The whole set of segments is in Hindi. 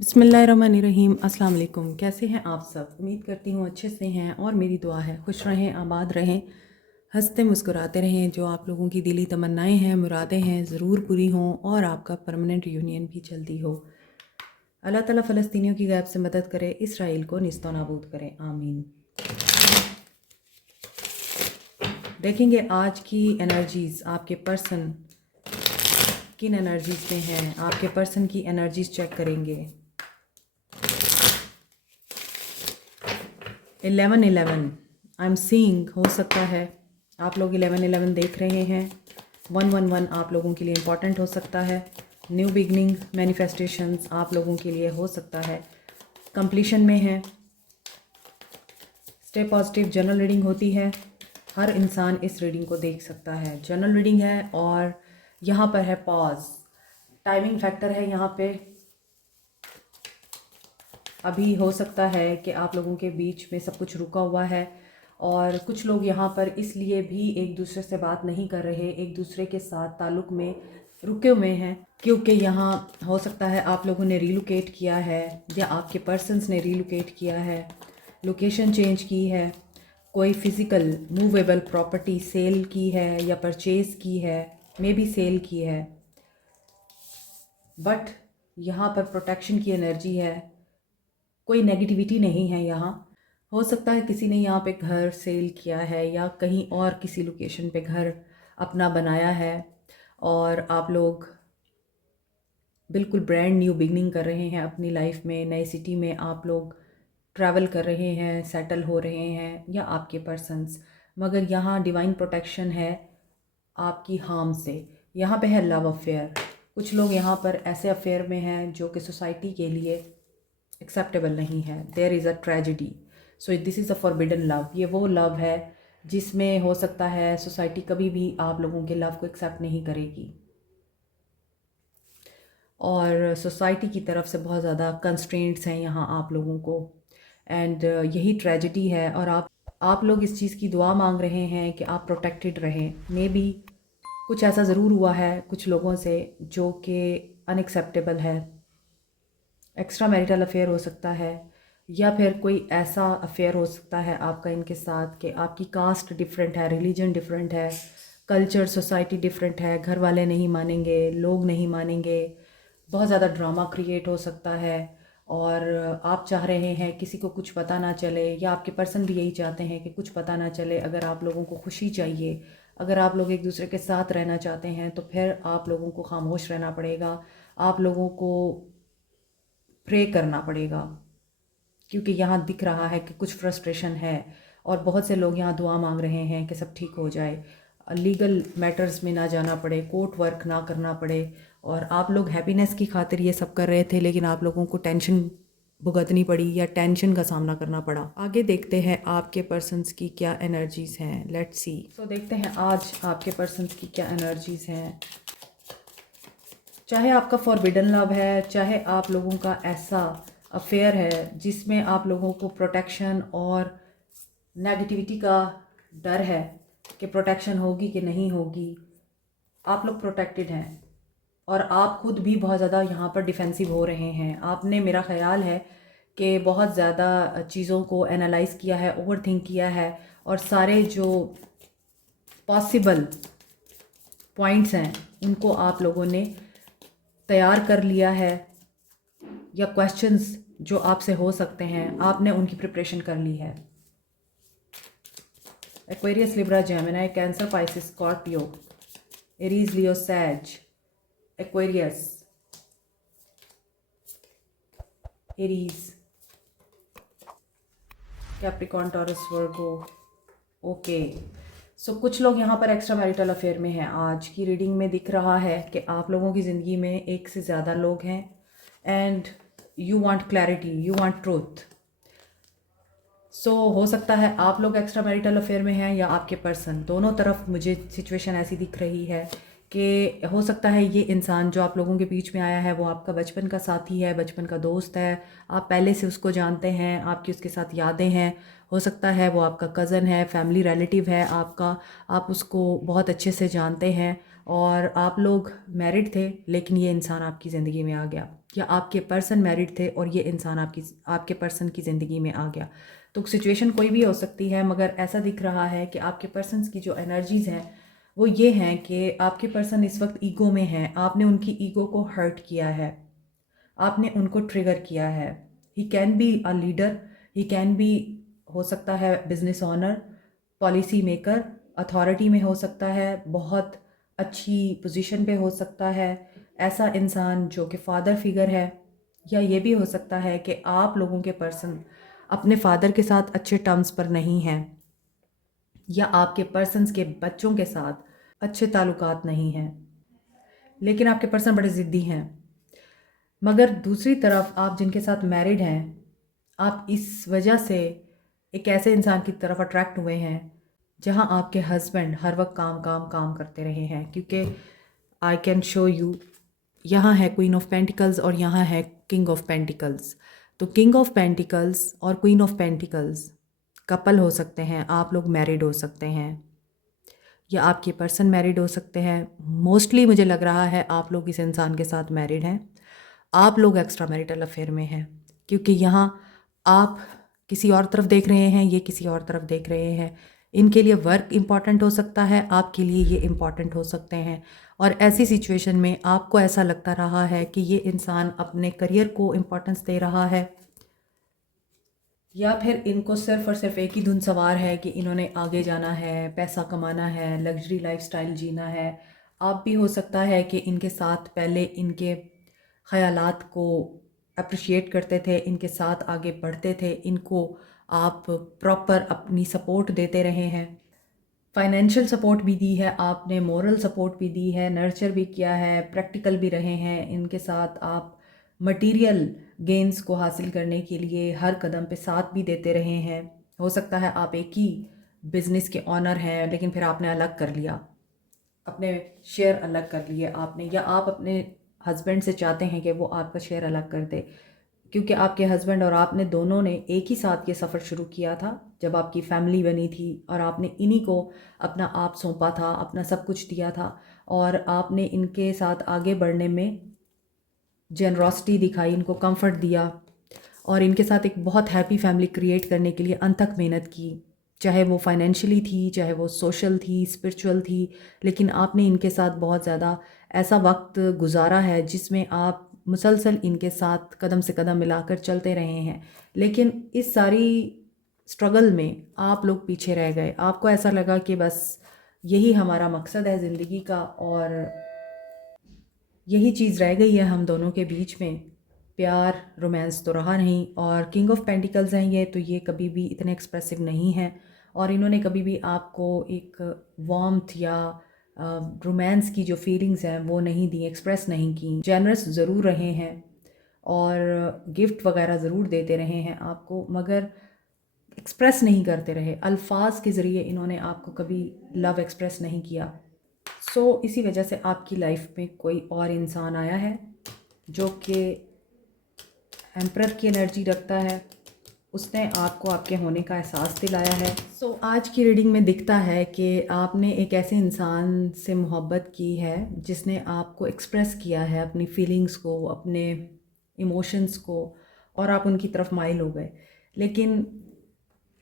बिस्मिल्लाहिर्रहमानिर्रहीम। अस्सलाम वालेकुम। कैसे हैं आप सब? उम्मीद करती हूँ अच्छे से हैं और मेरी दुआ है खुश रहें, आबाद रहें, हंसते मुस्कुराते रहें। जो आप लोगों की दिली तमन्नाएं हैं, मुरादें हैं, ज़रूर पूरी हों और आपका परमानेंट यूनियन भी जल्दी हो। अल्लाह ताला फ़लस्तीनियों की गैब से मदद करे, इसराइल को निस्तो नाबूद करे, आमीन। देखेंगे आज की एनर्जीज़ आपके पर्सन किन एनर्जीज़ में हैं। आपके पर्सन की एनर्जीज़ चेक करेंगे। 11-11 आई एम सीइंग, हो सकता है आप लोग 11-11 देख रहे हैं। 111 आप लोगों के लिए इम्पॉर्टेंट हो सकता है। न्यू बिगनिंग मैनिफेस्टेशंस आप लोगों के लिए हो सकता है कंप्लीशन में है। Stay positive. जनरल रीडिंग होती है, हर इंसान इस रीडिंग को देख सकता है। जनरल रीडिंग है और यहाँ पर है पॉज, टाइमिंग फैक्टर है यहाँ पे। अभी हो सकता है कि आप लोगों के बीच में सब कुछ रुका हुआ है और कुछ लोग यहाँ पर इसलिए भी एक दूसरे से बात नहीं कर रहे, एक दूसरे के साथ ताल्लुक़ में रुके हुए हैं, क्योंकि यहाँ हो सकता है आप लोगों ने रीलोकेट किया है या आपके पर्सन्स ने रीलोकेट किया है, लोकेशन चेंज की है, कोई फ़िज़िकल मूवेबल प्रॉपर्टी सेल की है या परचेज़ की है, मे बी सेल की है। बट यहाँ पर प्रोटेक्शन की एनर्जी है, कोई नेगेटिविटी नहीं है यहाँ। हो सकता है किसी ने यहाँ पे घर सेल किया है या कहीं और किसी लोकेशन पे घर अपना बनाया है और आप लोग बिल्कुल ब्रांड न्यू बिगनिंग कर रहे हैं अपनी लाइफ में। नए सिटी में आप लोग ट्रैवल कर रहे हैं, सेटल हो रहे हैं या आपके पर्सन्स, मगर यहाँ डिवाइन प्रोटेक्शन है आपकी हार्म से। यहाँ पे है लव अफेयर। कुछ लोग यहाँ पर ऐसे अफेयर में हैं जो कि सोसाइटी के लिए एक्सेप्टेबल नहीं है। There is a tragedy, so this is a forbidden love. ये वो लव है जिसमें हो सकता है सोसाइटी कभी भी आप लोगों के लव को एक्सेप्ट नहीं करेगी और सोसाइटी की तरफ से बहुत ज़्यादा कंस्ट्रेंट्स हैं यहाँ आप लोगों को। एंड यही ट्रेजिडी है और आप लोग इस चीज़ की दुआ मांग रहे हैं कि आप प्रोटेक्टेड रहें। मे बी कुछ ऐसा ज़रूर हुआ है कुछ लोगों से जो कि अनएक्सेप्टेबल है। एक्स्ट्रा मैरिटल अफेयर हो सकता है या फिर कोई ऐसा अफेयर हो सकता है आपका इनके साथ कि आपकी कास्ट डिफरेंट है, रिलीजन डिफरेंट है, कल्चर सोसाइटी डिफरेंट है, घर वाले नहीं मानेंगे, लोग नहीं मानेंगे, बहुत ज़्यादा ड्रामा क्रिएट हो सकता है और आप चाह रहे हैं किसी को कुछ पता ना चले या आपके पर्सन भी यही चाहते हैं कि कुछ पता ना चले। अगर आप लोगों को खुशी चाहिए, अगर आप लोग एक दूसरे के साथ रहना चाहते हैं तो फिर आप लोगों को खामोश रहना पड़ेगा, आप लोगों को प्रे करना पड़ेगा, क्योंकि यहाँ दिख रहा है कि कुछ फ्रस्ट्रेशन है और बहुत से लोग यहाँ दुआ मांग रहे हैं कि सब ठीक हो जाए, लीगल मैटर्स में ना जाना पड़े, कोर्ट वर्क ना करना पड़े। और आप लोग हैप्पीनेस की खातिर ये सब कर रहे थे लेकिन आप लोगों को टेंशन भुगतनी पड़ी या टेंशन का सामना करना पड़ा। आगे देखते हैं आपके पर्सन्स की क्या एनर्जीज़ हैं। Let's see. तो देखते हैं आज आपके पर्सन्स की क्या एनर्जीज़ हैं। चाहे आपका फॉरबिडन लव है, चाहे आप लोगों का ऐसा अफेयर है जिसमें आप लोगों को प्रोटेक्शन और नेगेटिविटी का डर है कि प्रोटेक्शन होगी कि नहीं होगी, आप लोग प्रोटेक्टेड हैं और आप खुद भी बहुत ज़्यादा यहाँ पर डिफेंसिव हो रहे हैं। आपने, मेरा ख़्याल है कि बहुत ज़्यादा चीज़ों को एनालाइज़ किया है, ओवर थिंक किया है और सारे जो पॉसिबल पॉइंट्स हैं उनको आप लोगों ने तैयार कर लिया है या क्वेश्चंस जो आपसे हो सकते हैं आपने उनकी प्रिपरेशन कर ली है। Aquarius, Libra, Gemini, Cancer, Pisces, Scorpio, Aries, Leo, Sag, Aquarius, Aries, Capricorn, Taurus, Virgo. Okay, so कुछ लोग यहाँ पर एक्स्ट्रा मैरिटल अफेयर में हैं। आज की रीडिंग में दिख रहा है कि आप लोगों की ज़िंदगी में एक से ज़्यादा लोग हैं and you want clarity, you want truth. So हो सकता है आप लोग एक्स्ट्रा मैरिटल अफेयर में हैं या आपके पर्सन, दोनों तरफ मुझे सिचुएशन ऐसी दिख रही है कि हो सकता है ये इंसान जो आप लोगों के बीच में आया है वो आपका बचपन का साथी है, बचपन का दोस्त है, आप पहले से उसको जानते हैं, आपकी उसके साथ यादें हैं। हो सकता है वो आपका कज़न है, फैमिली रिलेटिव है आपका, आप उसको बहुत अच्छे से जानते हैं और आप लोग मैरिड थे लेकिन ये इंसान आपकी ज़िंदगी में आ गया, या आपके पर्सन मैरिड थे और ये इंसान आपके पर्सन की ज़िंदगी में आ गया। तो सिचुएशन कोई भी हो सकती है, मगर ऐसा दिख रहा है कि आपके पर्सन्स की जो एनर्जीज़ हैं वो ये हैं कि आपके पर्सन इस वक्त ईगो में हैं। आपने उनकी ईगो को हर्ट किया है, आपने उनको ट्रिगर किया है। He can be a leader, he can be, हो सकता है business honour, policy maker, authority में हो सकता है, बहुत अच्छी पोजीशन पे हो सकता है ऐसा इंसान जो कि फादर फिगर है। या ये भी हो सकता है कि आप लोगों के पर्सन अपने फादर के साथ अच्छे टर्म्स पर नहीं हैं, या आपके पर्सन्स के बच्चों के साथ अच्छे ताल्लुकात नहीं हैं, लेकिन आपके पर्सन बड़े ज़िद्दी हैं। मगर दूसरी तरफ आप जिनके साथ मैरिड हैं, आप इस वजह से एक ऐसे इंसान की तरफ अट्रैक्ट हुए हैं जहां आपके हस्बैंड हर वक्त काम काम काम करते रहे हैं। क्योंकि आई कैन शो यू, यहाँ है क्वीन ऑफ पेंटिकल्स और यहाँ है किंग ऑफ पेंटिकल्स। तो किंग ऑफ पेंटिकल्स और क्वीन ऑफ पेंटिकल्स कपल हो सकते हैं, आप लोग मैरिड हो सकते हैं या आपके पर्सन मैरिड हो सकते हैं। मोस्टली मुझे लग रहा है आप लोग इस इंसान के साथ मैरिड हैं, आप लोग एक्स्ट्रा मैरिटल अफेयर में हैं, क्योंकि यहाँ आप किसी और तरफ देख रहे हैं, ये किसी और तरफ देख रहे हैं। इनके लिए वर्क इम्पॉर्टेंट हो सकता है, आपके लिए ये इम्पॉर्टेंट हो सकते हैं। और ऐसी सिचुएशन में आपको ऐसा लगता रहा है कि ये इंसान अपने करियर को इम्पोर्टेंस दे रहा है, या फिर इनको सिर्फ और सिर्फ एक ही धुन सवार है कि इन्होंने आगे जाना है, पैसा कमाना है, लग्जरी लाइफस्टाइल जीना है। आप भी हो सकता है कि इनके साथ पहले इनके ख़यालात को अप्रिशिएट करते थे, इनके साथ आगे बढ़ते थे, इनको आप प्रॉपर अपनी सपोर्ट देते रहे हैं, फाइनेंशियल सपोर्ट भी दी है आपने, मोरल सपोर्ट भी दी है, नर्चर भी किया है, प्रैक्टिकल भी रहे हैं इनके साथ। आप मटेरियल गेंस को हासिल करने के लिए हर कदम पे साथ भी देते रहे हैं। हो सकता है आप एक ही बिजनेस के ऑनर हैं लेकिन फिर आपने अलग कर लिया, अपने शेयर अलग कर लिए आपने, या आप अपने हस्बैंड से चाहते हैं कि वो आपका शेयर अलग कर दे, क्योंकि आपके हस्बैंड और आपने दोनों ने एक ही साथ ये सफ़र शुरू किया था जब आपकी फैमिली बनी थी, और आपने इन्हीं को अपना आप सौंपा था, अपना सब कुछ दिया था, और आपने इनके साथ आगे बढ़ने में जेनरॉसिटी दिखाई, इनको कंफर्ट दिया, और इनके साथ एक बहुत हैप्पी फैमिली क्रिएट करने के लिए अनथक मेहनत की, चाहे वो फाइनेंशियली थी, चाहे वो सोशल थी, स्पिरिचुअल थी। लेकिन आपने इनके साथ बहुत ज़्यादा ऐसा वक्त गुजारा है जिसमें आप मुसलसल इनके साथ कदम से कदम मिलाकर चलते रहे हैं। लेकिन इस सारी स्ट्रगल में आप लोग पीछे रह गए, आपको ऐसा लगा कि बस यही हमारा मकसद है ज़िंदगी का, और यही चीज़ रह गई है हम दोनों के बीच में। प्यार रोमांस तो रहा नहीं। और किंग ऑफ पेंटिकल्स हैं ये, तो ये कभी भी इतने एक्सप्रेसिव नहीं हैं, और इन्होंने कभी भी आपको एक वार्मथ या रोमांस की जो फीलिंग्स हैं वो नहीं दी, एक्सप्रेस नहीं की। जेनरस ज़रूर रहे हैं और गिफ्ट वगैरह ज़रूर देते रहे हैं आपको, मगर एक्सप्रेस नहीं करते रहे। अल्फाज के ज़रिए इन्होंने आपको कभी लव एक्सप्रेस नहीं किया। इसी वजह से आपकी लाइफ में कोई और इंसान आया है जो कि एम्परर की एनर्जी रखता है, उसने आपको आपके होने का एहसास दिलाया है। आज की रीडिंग में दिखता है कि आपने एक ऐसे इंसान से मोहब्बत की है जिसने आपको एक्सप्रेस किया है अपनी फीलिंग्स को, अपने इमोशंस को, और आप उनकी तरफ माइल हो गए। लेकिन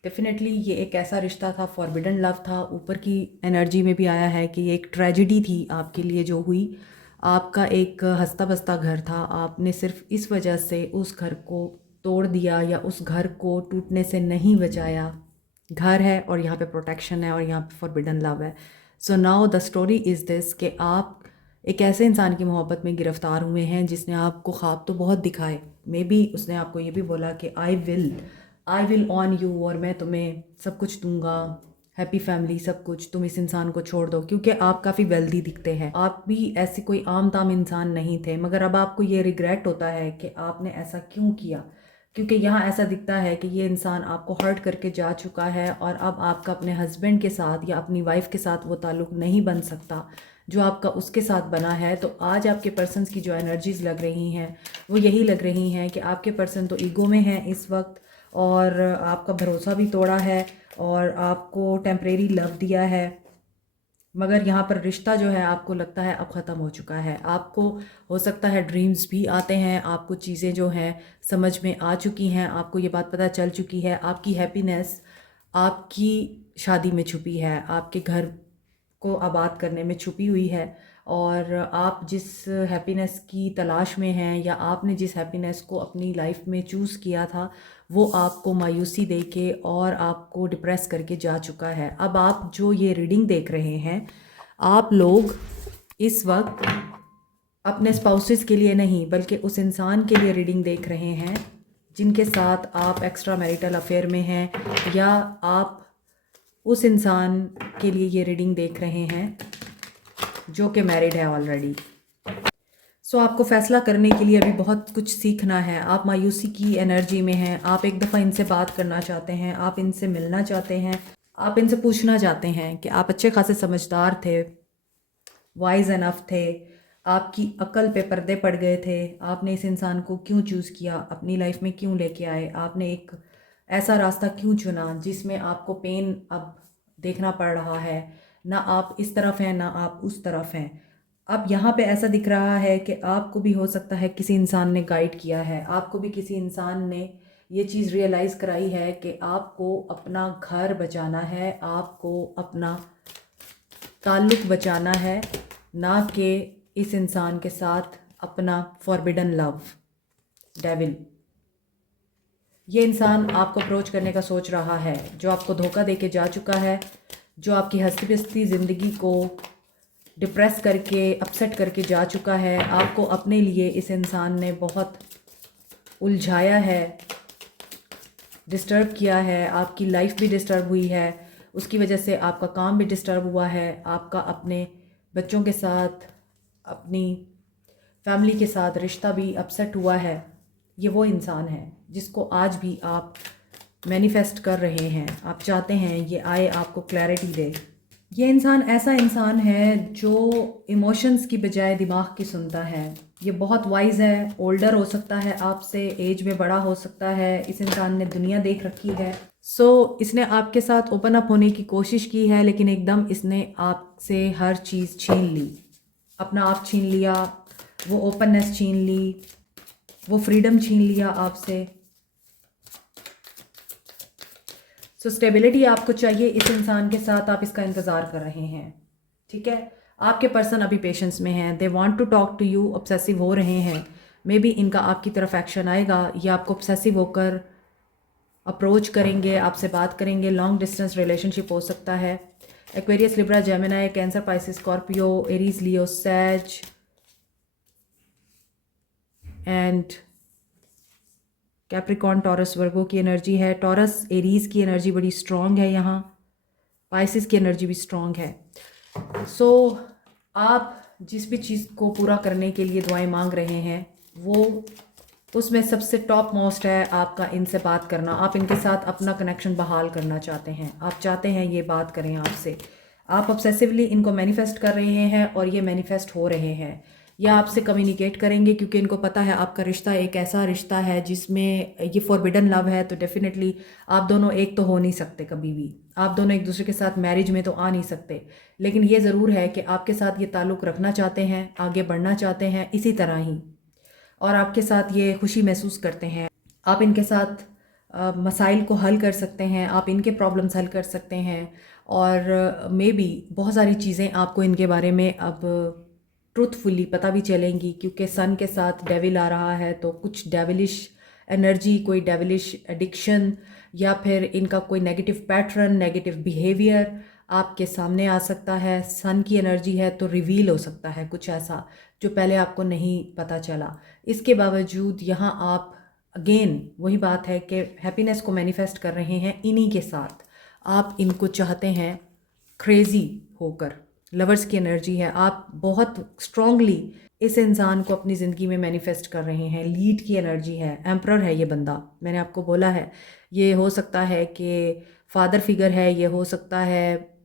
डेफिनेटली ये एक ऐसा रिश्ता था, फॉरबिडन लव था। ऊपर की एनर्जी में भी आया है कि ये एक ट्रेजिडी थी आपके लिए जो हुई। आपका एक हंसता बसता घर था, आपने सिर्फ इस वजह से उस घर को तोड़ दिया या उस घर को टूटने से नहीं बचाया। घर है और यहाँ पे प्रोटेक्शन है और यहाँ पे फॉरबिडन लव है। So now the story is this कि आप एक ऐसे इंसान की मोहब्बत में गिरफ़्तार हुए हैं जिसने आपको ख्वाब तो बहुत दिखाए। मे बी उसने आपको ये भी बोला कि आई विल ऑन यू, और मैं तुम्हें सब कुछ दूंगा, हैप्पी फैमिली, सब कुछ, तुम इस इंसान को छोड़ दो। क्योंकि आप काफ़ी वेल्दी दिखते हैं, आप भी ऐसी कोई आम ताम इंसान नहीं थे, मगर अब आपको ये रिग्रेट होता है कि आपने ऐसा क्यों किया। क्योंकि यहाँ ऐसा दिखता है कि ये इंसान आपको हर्ट करके जा चुका है, और अब आपका अपने हस्बैंड के साथ या अपनी वाइफ के साथ वो ताल्लुक़ नहीं बन सकता जो आपका उसके साथ बना है। तो आज आपके पर्सन्स की जो एनर्जीज़ लग रही हैं वो यही लग रही हैं कि आपके पर्सन तो ईगो में हैं इस वक्त, और आपका भरोसा भी तोड़ा है, और आपको टेम्परेरी लव दिया है, मगर यहाँ पर रिश्ता जो है आपको लगता है अब ख़त्म हो चुका है। आपको हो सकता है ड्रीम्स भी आते हैं, आपको चीज़ें जो हैं समझ में आ चुकी हैं, आपको ये बात पता चल चुकी है, आपकी हैप्पीनेस आपकी शादी में छुपी है, आपके घर को आबाद करने में छुपी हुई है। और आप जिस हैप्पीनेस की तलाश में हैं या आपने जिस हैप्पीनेस को अपनी लाइफ में चूज़ किया था, वो आपको मायूसी दे के और आपको डिप्रेस करके जा चुका है। अब आप जो ये रीडिंग देख रहे हैं, आप लोग इस वक्त अपने स्पाउसेस के लिए नहीं बल्कि उस इंसान के लिए रीडिंग देख रहे हैं जिनके साथ आप एक्स्ट्रा मैरिटल अफेयर में हैं, या आप उस इंसान के लिए ये रीडिंग देख रहे हैं जो कि मैरिड है ऑलरेडी। सो आपको फ़ैसला करने के लिए अभी बहुत कुछ सीखना है। आप मायूसी की एनर्जी में हैं, आप एक दफ़ा इनसे बात करना चाहते हैं, आप इनसे मिलना चाहते हैं, आप इनसे पूछना चाहते हैं कि आप अच्छे खासे समझदार थे, वाइज इनफ थे, आपकी अक्ल पे पर्दे पड़ गए थे, आपने इस इंसान को क्यों चूज़ किया, अपनी लाइफ में क्यों लेके आए, आपने एक ऐसा रास्ता क्यों चुना जिसमें आपको पेन अब देखना पड़ रहा है, ना आप इस तरफ हैं ना आप उस तरफ हैं। अब यहाँ पे ऐसा दिख रहा है कि आपको भी हो सकता है किसी इंसान ने गाइड किया है, आपको भी किसी इंसान ने ये चीज़ रियलाइज़ कराई है कि आपको अपना घर बचाना है, आपको अपना ताल्लुक़ बचाना है, ना कि इस इंसान के साथ अपना फॉरबिडन लव। डेविल, ये इंसान आपको अप्रोच करने का सोच रहा है, जो आपको धोखा दे के जा चुका है, जो आपकी हंसती बसती ज़िंदगी को डिप्रेस करके अपसेट करके जा चुका है। आपको अपने लिए इस इंसान ने बहुत उलझाया है, डिस्टर्ब किया है, आपकी लाइफ भी डिस्टर्ब हुई है, उसकी वजह से आपका काम भी डिस्टर्ब हुआ है, आपका अपने बच्चों के साथ, अपनी फैमिली के साथ रिश्ता भी अपसेट हुआ है। ये वो इंसान है जिसको आज भी आप मैनिफेस्ट कर रहे हैं, आप चाहते हैं ये आए, आपको क्लैरिटी दे। ये इंसान ऐसा इंसान है जो इमोशंस की बजाय दिमाग की सुनता है। ये बहुत वाइज है, ओल्डर हो सकता है आपसे, एज में बड़ा हो सकता है, इस इंसान ने दुनिया देख रखी है। इसने आपके साथ ओपन अप होने की कोशिश की है, लेकिन एकदम इसने आपसे हर चीज़ छीन ली, अपना आप छीन लिया, वो ओपननेस छीन ली, वो फ्रीडम छीन लिया आपसे। स्टेबिलिटी आपको चाहिए इस इंसान के साथ, आप इसका इंतज़ार कर रहे हैं, ठीक है। आपके पर्सन अभी पेशेंस में हैं, they want to talk to you, obsessive हो रहे हैं। मे बी इनका आपकी तरफ एक्शन आएगा, या आपको ऑब्सेसिव होकर अप्रोच करेंगे, आपसे बात करेंगे। लॉन्ग डिस्टेंस रिलेशनशिप हो सकता है। Aquarius, Libra, Gemini, Cancer, Pisces, Scorpio, Aries, Leo, Sag and Capricorn, Taurus, Virgo की एनर्जी है। टॉरस एरीज की एनर्जी बड़ी स्ट्रॉन्ग है यहाँ, पाइसिस की एनर्जी भी स्ट्रॉन्ग है। आप जिस भी चीज़ को पूरा करने के लिए दुआएं मांग रहे हैं, वो उसमें सबसे टॉप मोस्ट है आपका इनसे बात करना। आप इनके साथ अपना कनेक्शन बहाल करना चाहते हैं, आप चाहते हैं ये बात करें आपसे। आप ऑब्सेसिवली इनको मैनिफेस्ट कर रहे हैं और ये मैनिफेस्ट हो रहे हैं। या आपसे कम्युनिकेट करेंगे क्योंकि इनको पता है आपका रिश्ता एक ऐसा रिश्ता है जिसमें ये फॉरबिडन लव है। तो डेफिनेटली आप दोनों एक तो हो नहीं सकते कभी भी, आप दोनों एक दूसरे के साथ मैरिज में तो आ नहीं सकते। लेकिन ये ज़रूर है कि आपके साथ ये ताल्लुक़ रखना चाहते हैं, आगे बढ़ना चाहते हैं इसी तरह ही, और आपके साथ ये खुशी महसूस करते हैं। आप इनके साथ मसाइल को हल कर सकते हैं, आप इनके प्रॉब्लम्स हल कर सकते हैं। और मे बी बहुत सारी चीज़ें आपको इनके बारे में अब ट्रूथफुली पता भी चलेंगी, क्योंकि सन के साथ डेविल आ रहा है। तो कुछ डेविलिश एनर्जी, कोई डेविलिश एडिक्शन, या फिर इनका कोई नेगेटिव पैटर्न, नेगेटिव बिहेवियर आपके सामने आ सकता है। सन की एनर्जी है तो रिवील हो सकता है कुछ ऐसा जो पहले आपको नहीं पता चला। इसके बावजूद यहाँ आप अगेन वही बात है कि हैप्पीनेस को मैनिफेस्ट कर रहे हैं इन्हीं के साथ। आप इनको चाहते हैं क्रेज़ी होकर, लवर्स की एनर्जी है। आप बहुत स्ट्रॉन्गली इस इंसान को अपनी ज़िंदगी में मैनिफेस्ट कर रहे हैं। लीड की एनर्जी है, एम्परर है ये बंदा, मैंने आपको बोला है। ये हो सकता है कि फादर फिगर है, ये हो सकता है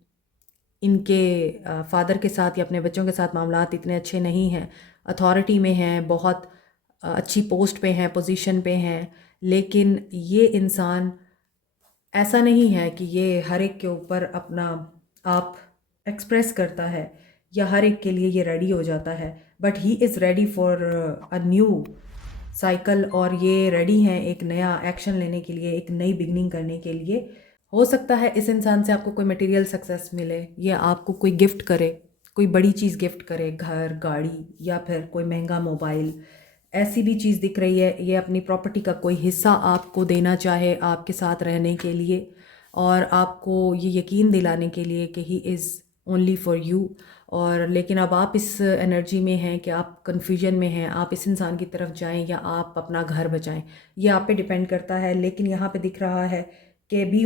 इनके फादर के साथ या अपने बच्चों के साथ मामलात इतने अच्छे नहीं हैं, अथॉरिटी में हैं, बहुत अच्छी पोस्ट पे हैं, पोजीशन पे हैं। लेकिन ये इंसान ऐसा नहीं है कि ये हर एक के ऊपर अपना आप एक्सप्रेस करता है या हर एक के लिए ये रेडी हो जाता है, but he is ready for a new cycle, और ये रेडी हैं एक नया एक्शन लेने के लिए, एक नई बिगनिंग करने के लिए। हो सकता है इस इंसान से आपको कोई मटेरियल सक्सेस मिले, या आपको कोई गिफ्ट करे, कोई बड़ी चीज़ गिफ्ट करे, घर, गाड़ी, या फिर कोई महंगा मोबाइल, ऐसी भी चीज़ दिख रही है। ये अपनी प्रॉपर्टी का कोई हिस्सा आपको देना चाहे आपके साथ रहने के लिए, और आपको ये यकीन दिलाने के लिए कि he is only for you. और लेकिन अब आप इस एनर्जी में हैं कि आप कन्फ्यूजन में हैं, आप इस इंसान की तरफ जाएं या आप अपना घर बचाएं, ये आप पे डिपेंड करता है। लेकिन यहाँ पे दिख रहा है कि be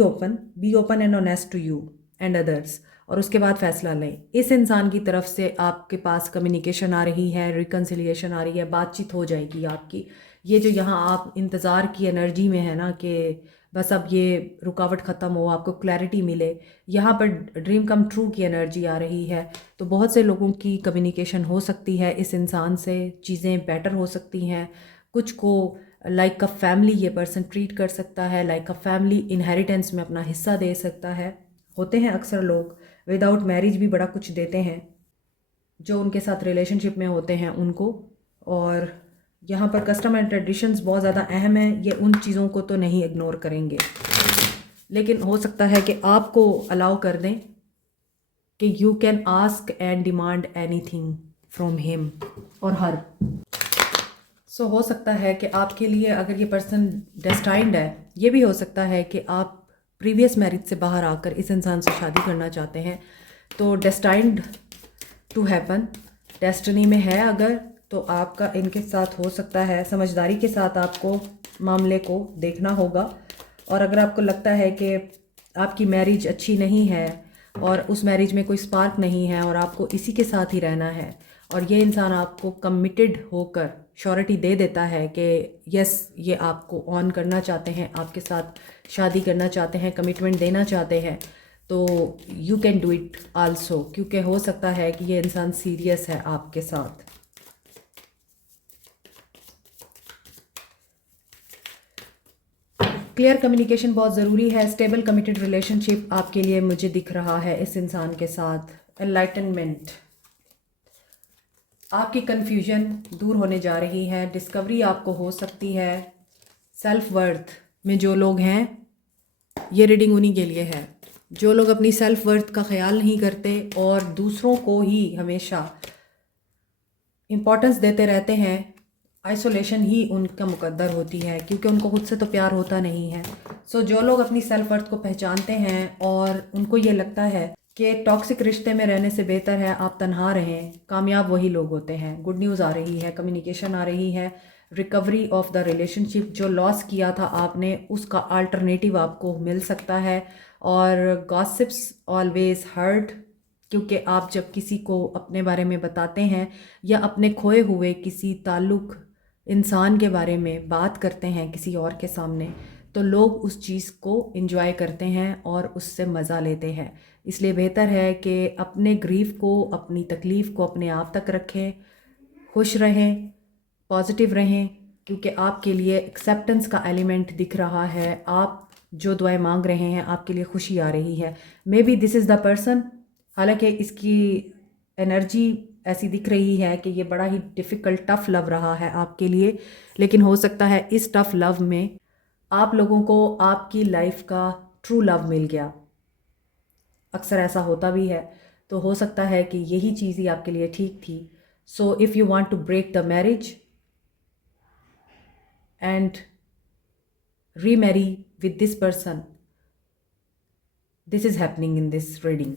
open and honest to you and others, और उसके बाद फ़ैसला लें। इस इंसान की तरफ से आपके पास कम्युनिकेशन आ रही है, रिकन्सिलिएशन आ रही है, बातचीत हो जाएगी आपकी। ये जो यहाँ आप इंतज़ार की एनर्जी में है ना कि बस अब ये रुकावट ख़त्म हो, आपको क्लैरिटी मिले, यहाँ पर ड्रीम कम ट्रू की एनर्जी आ रही है। तो बहुत से लोगों की कम्युनिकेशन हो सकती है इस इंसान से, चीज़ें बेटर हो सकती हैं। कुछ को लाइक अ फैमिली ये पर्सन ट्रीट कर सकता है, लाइक अ फैमिली इनहेरिटेंस में अपना हिस्सा दे सकता है। होते हैं अक्सर लोग विदाउट मैरिज भी बड़ा कुछ देते हैं जो उनके साथ रिलेशनशिप में होते हैं उनको। और यहाँ पर कस्टम एंड ट्रेडिशंस बहुत ज़्यादा अहम है, ये उन चीज़ों को तो नहीं इग्नोर करेंगे, लेकिन हो सकता है कि आपको अलाउ कर दें कि you can ask and demand anything from him और हर। सो हो सकता है कि आपके लिए अगर ये पर्सन डेस्टाइंड है, ये भी हो सकता है कि आप प्रीवियस मैरिज से बाहर आकर इस इंसान से शादी करना चाहते हैं। तो डेस्टाइंड टू हैपन, डेस्टिनी में है अगर, तो आपका इनके साथ हो सकता है। समझदारी के साथ आपको मामले को देखना होगा। और अगर आपको लगता है कि आपकी मैरिज अच्छी नहीं है और उस मैरिज में कोई स्पार्क नहीं है और आपको इसी के साथ ही रहना है, और ये इंसान आपको कमिटेड होकर श्योरिटी दे देता है कि यस ये आपको ऑन करना चाहते हैं, आपके साथ शादी करना चाहते हैं, कमिटमेंट देना चाहते हैं, तो you can do it also, क्योंकि हो सकता है कि ये इंसान सीरियस है आपके साथ। क्लियर कम्युनिकेशन बहुत ज़रूरी है। स्टेबल कमिटेड रिलेशनशिप आपके लिए मुझे दिख रहा है इस इंसान के साथ। एनलाइटनमेंट, आपकी कन्फ्यूजन दूर होने जा रही है, डिस्कवरी आपको हो सकती है। सेल्फ वर्थ में जो लोग हैं, ये रीडिंग उन्हीं के लिए है जो लोग अपनी सेल्फ वर्थ का ख्याल नहीं करते और दूसरों को ही हमेशा इम्पोर्टेंस देते रहते हैं। आइसोलेशन ही उनका मुकद्दर होती है, क्योंकि उनको खुद से तो प्यार होता नहीं है। सो जो लोग अपनी सेल्फ वर्थ को पहचानते हैं और उनको ये लगता है कि टॉक्सिक रिश्ते में रहने से बेहतर है आप तन्हा रहें, कामयाब वही लोग होते हैं। गुड न्यूज़ आ रही है, कम्युनिकेशन आ रही है, रिकवरी ऑफ द रिलेशनशिप। जो लॉस किया था आपने उसका अल्टरनेटिव आपको मिल सकता है। और गॉसिप्स ऑलवेज हर्ट, क्योंकि आप जब किसी को अपने बारे में बताते हैं या अपने खोए हुए किसी ताल्लुक़ इंसान के बारे में बात करते हैं किसी और के सामने, तो लोग उस चीज़ को एंजॉय करते हैं और उससे मज़ा लेते हैं। इसलिए बेहतर है कि अपने ग्रीफ को, अपनी तकलीफ़ को अपने आप तक रखें, खुश रहें, पॉजिटिव रहें, क्योंकि आपके लिए एक्सेप्टेंस का एलिमेंट दिख रहा है। आप जो दुआएं मांग रहे हैं आपके लिए खुशी आ रही है। May be this is the person, हालांकि इसकी एनर्जी ऐसी दिख रही है कि ये बड़ा ही डिफ़िकल्ट टफ़ लव रहा है आपके लिए, लेकिन हो सकता है इस टफ़ लव में आप लोगों को आपकी लाइफ का ट्रू लव मिल गया। अक्सर ऐसा होता भी है, तो हो सकता है कि यही चीज़ ही आपके लिए ठीक थी। So if you want to break the marriage and remarry with this person, this is happening in this reading.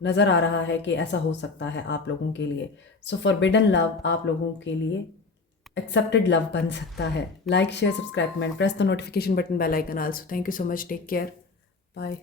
नज़र आ रहा है कि ऐसा हो सकता है आप लोगों के लिए। सो फॉरबिडन लव आप लोगों के लिए एक्सेप्टेड लव बन सकता है। Like, share, subscribe, comment, press the notification button, bell icon also. Thank you so much, take care, bye.